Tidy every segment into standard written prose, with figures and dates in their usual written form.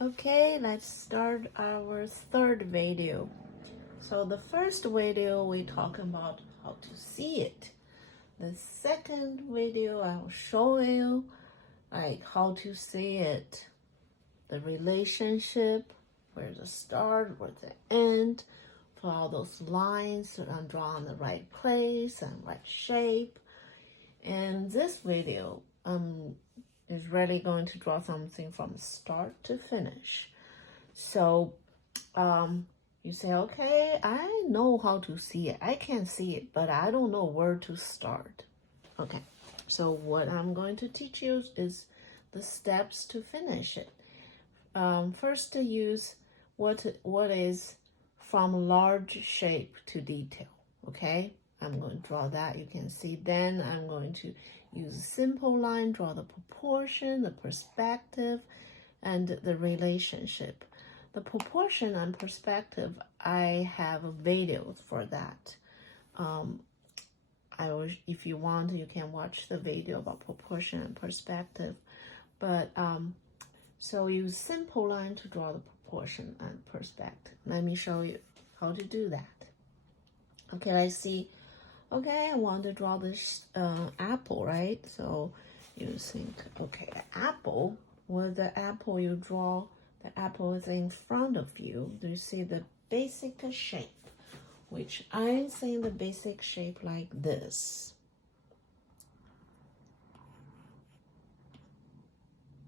Okay, let's start our third video. So the first video we talk about how to see it. The second video I will show you like how to see it, the relationship, where the start, where the end, for all those lines and draw in the right place and right shape. And this video is really going to draw something from start to finish. So you say, okay, I know how to see it. I can see it, but I don't know where to start. Okay, so what I'm going to teach you is the steps to finish it. First, to use what is from large shape to detail. Okay, I'm going to draw that. You can see. Then I'm going to use a simple line, draw the proportion, the perspective, and the relationship. The proportion and perspective, I have a video for that. If you want, you can watch the video about proportion and perspective. But so use simple line to draw the proportion and perspective. Let me show you how to do that. Okay, let's see. Okay, I want to draw this apple, right? So you think, okay, apple. With the apple you draw, the apple is in front of you. Do you see the basic shape? Which I'm saying the basic shape like this.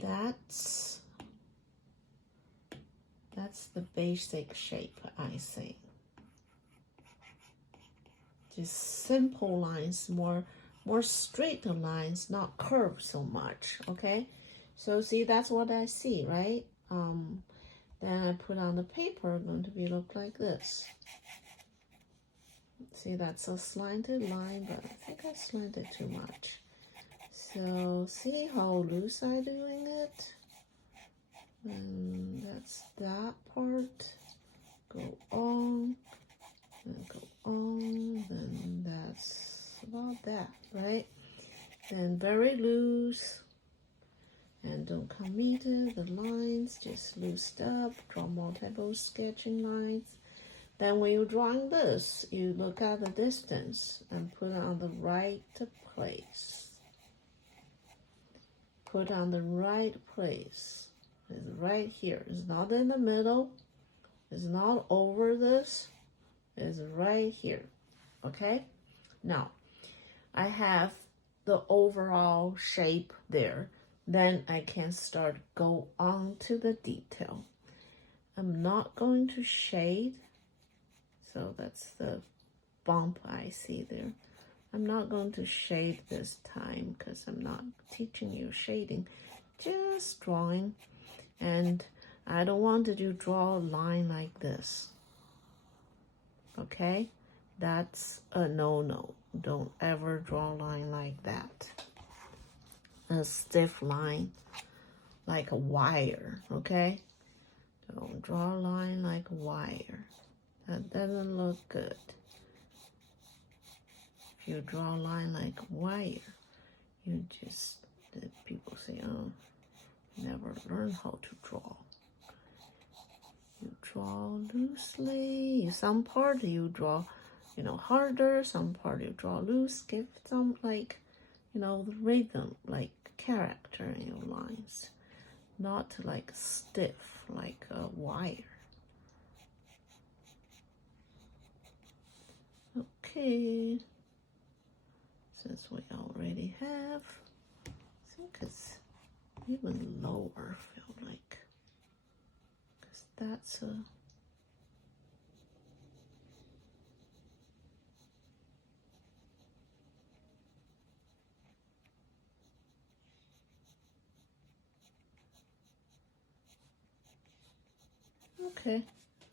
That's the basic shape I say. Just simple lines, more straight lines, not curved so much. Okay, so see, that's what I see, right? Then I put on the paper, going to be look like this. See, that's a slanted line, but I think I slanted too much. So see how loose I'm doing it? And that's that part. Go on, and go on, then that's about that, right? Then very loose, and don't commit it, the lines just loosed up, draw multiple sketching lines. Then when you're drawing this, you look at the distance and put it on the right place. Put on the right place. It's right here. It's not in the middle. It's not over this. It's right here. Okay? Now, I have the overall shape there. Then I can start go on to the detail. I'm not going to shade. So that's the bump I see there. I'm not going to shade this time because I'm not teaching you shading, just drawing. And I don't want to draw a line like this. Okay? That's a no-no. Don't ever draw a line like that. A stiff line, like a wire, okay? Don't draw a line like a wire. That doesn't look good. If you draw a line like a wire, you just, people say, oh, never learn how to draw. You draw loosely. Some part you draw, harder. Some part you draw loose. Give some, like, the rhythm, like character in your lines. Not like stiff, like a wire. Okay. Since we already have, I think it's even lower, feel like, because that's a, okay,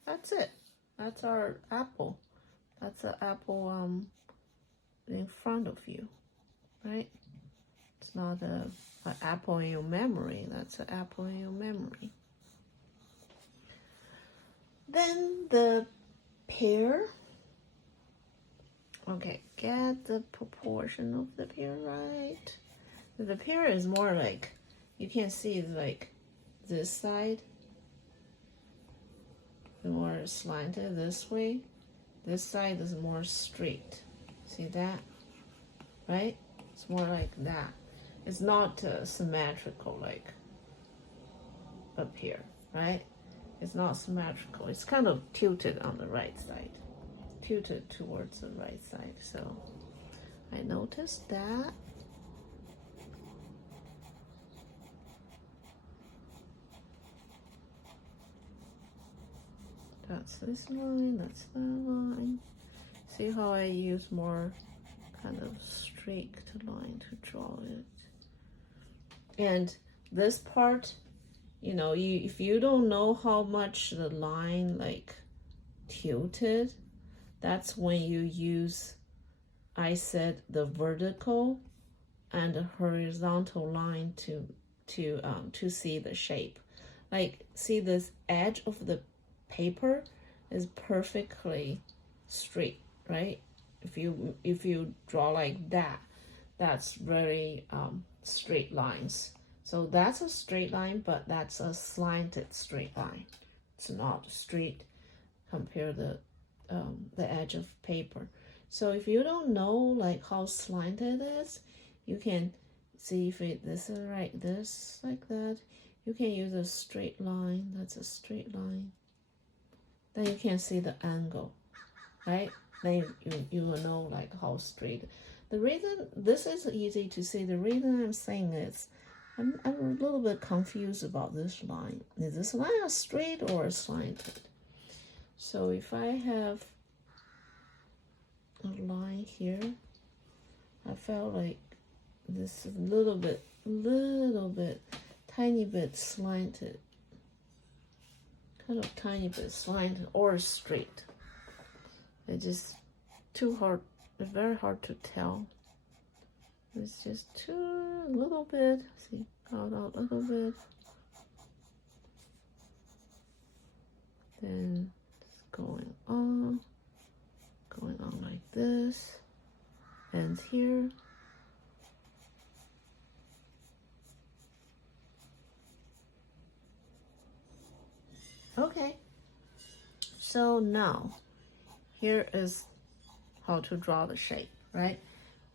that's it. That's our apple. That's an apple in front of you, right? It's not an apple in your memory. That's an apple in your memory. Then the pear. Okay, get the proportion of the pear right. The pear is more like, you can see it's like this side. more slanted this way. This side is more straight. See that? Right? It's more like that. It's not symmetrical like up here, right? It's not symmetrical. It's kind of tilted on the right side. Tilted towards the right side. So I noticed that. That's this line, that's that line. See how I use more kind of streaked line to draw it. And this part, you know, if you don't know how much the line like tilted, that's when you use, I said, the vertical and the horizontal line to see the shape. Like, see this edge of the paper is perfectly straight, right? If you draw like that, that's very straight lines. So that's a straight line, but that's a slanted straight line. It's not straight compared to the edge of paper. So if you don't know like how slanted it is, you can see if this is right, this like that. You can use a straight line. That's a straight line. Then you can see the angle, right? Then you will know like how straight. The reason this is easy to see, the reason I'm saying is I'm a little bit confused about this line. Is this line a straight or a slanted? So if I have a line here, I felt like this is a little bit, tiny bit slanted. Kind of tiny bit slanted or straight. It's just too hard, it's very hard to tell. It's just a little bit, see, out a little bit. Then it's going on like this. And here. Okay, so now here is how to draw the shape, right?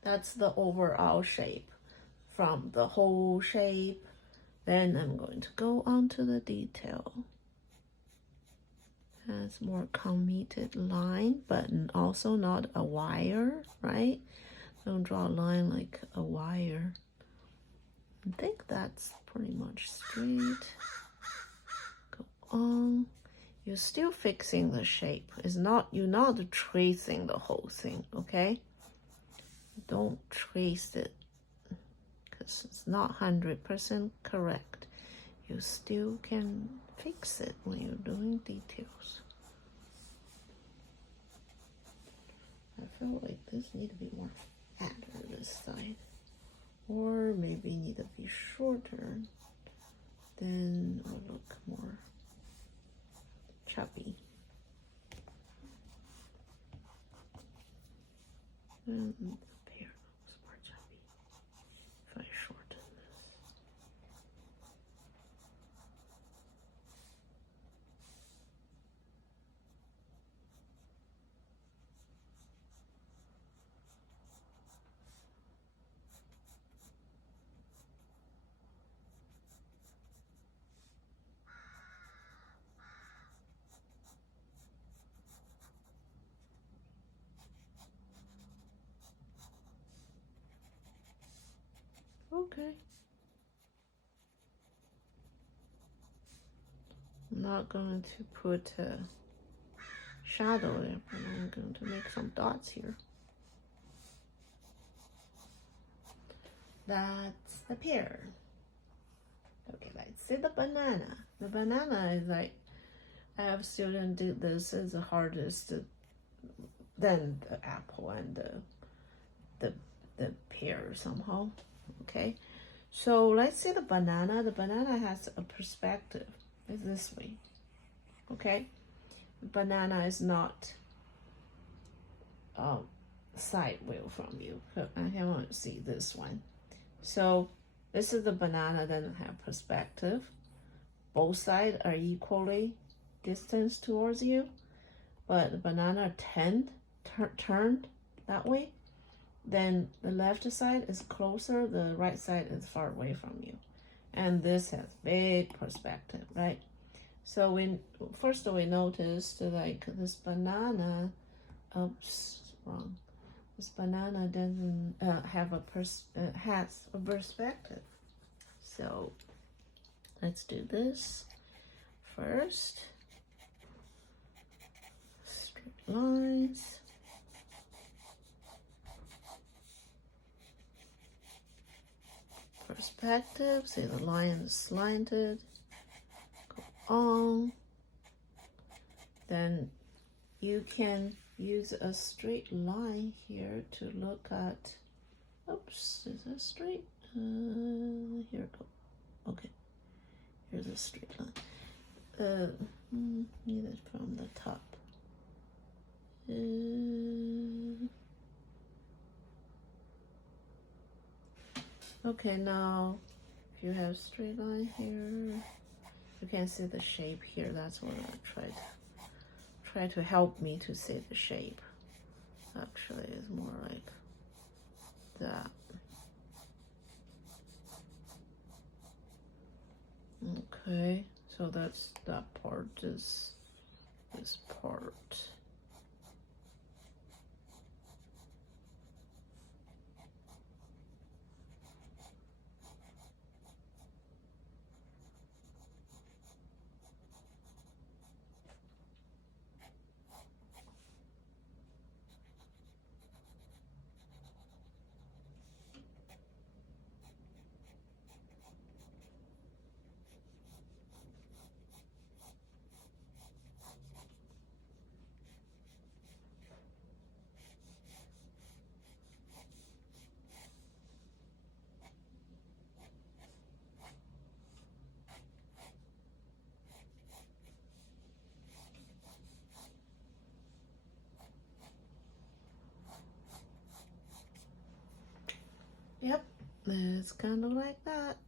That's the overall shape from the whole shape. Then I'm going to go on to the detail. Has more committed line, but also not a wire, right? Don't draw a line like a wire. I think that's pretty much straight. Go on. You're still fixing the shape. It's not, you're not tracing the whole thing, okay? Don't trace it because it's not 100% correct. You still can fix it when you're doing details. I feel like this need to be more fat on this side, or maybe need to be shorter. Then it will look more chubby. And up here looks more chubby if I shorten this. Okay. I'm not going to put a shadow there, but I'm going to make some dots here. That's the pear. Okay, let's see the banana. The banana is like, I have students do this is the hardest than the apple and the pear somehow. Okay, so let's see the banana. The banana has a perspective. It's this way. Okay, banana is not side view from you. I cannot see this one. So this is the banana that have perspective. Both sides are equally distance towards you, but the banana turned that way, then the left side is closer, the right side is far away from you. And this has big perspective, right? So first we noticed like this banana, oops, wrong. This banana doesn't have has a perspective. So let's do this first. Straight lines. Perspective, see the line is slanted. Go on. Then you can use a straight line here to look at, oops, is that straight? Here we go. Okay, here's a straight line. Need it from the top. Okay, now if you have straight line here, you can see the shape here. That's what I try to help me to see the shape. Actually, it's more like that. Okay, so that's that part is this part. Yep, it's kind of like that.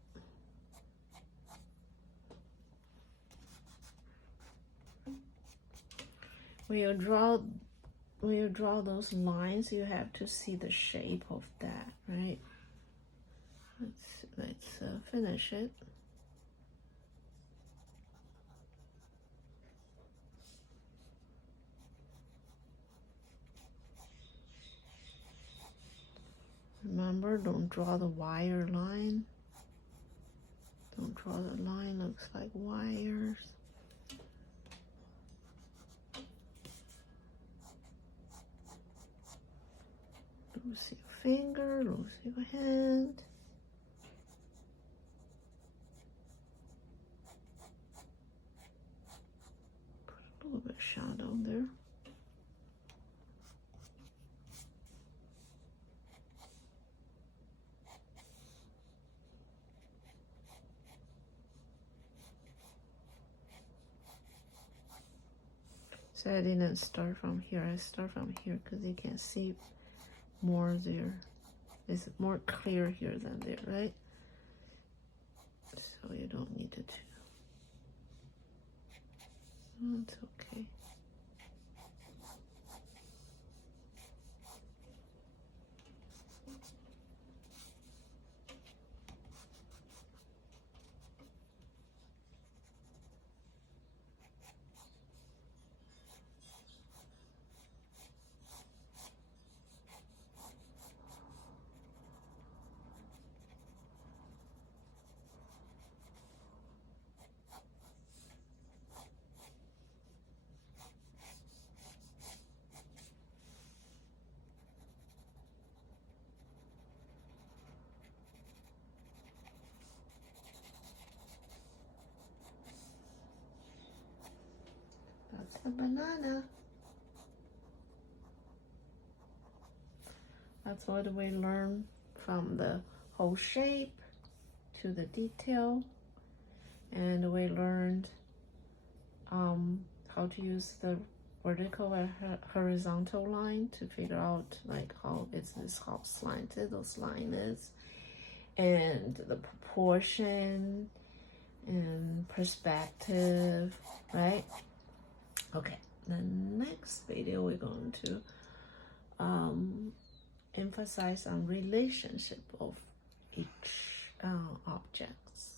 When you draw those lines, you have to see the shape of that, right? Let's finish it. Remember, don't draw the wire line. Don't draw the line, looks like wires. Lose your finger, lose your hand. Put a little bit of shadow there. So I didn't start from here. I start from here because you can see more there. It's more clear here than there, right? So you don't need it. It's okay. That's the banana. That's what we learn from the whole shape to the detail. And we learned how to use the vertical and horizontal line to figure out like how slanted this line is, and the proportion and perspective, right? Okay, the next video we're going to emphasize on relationship of each objects.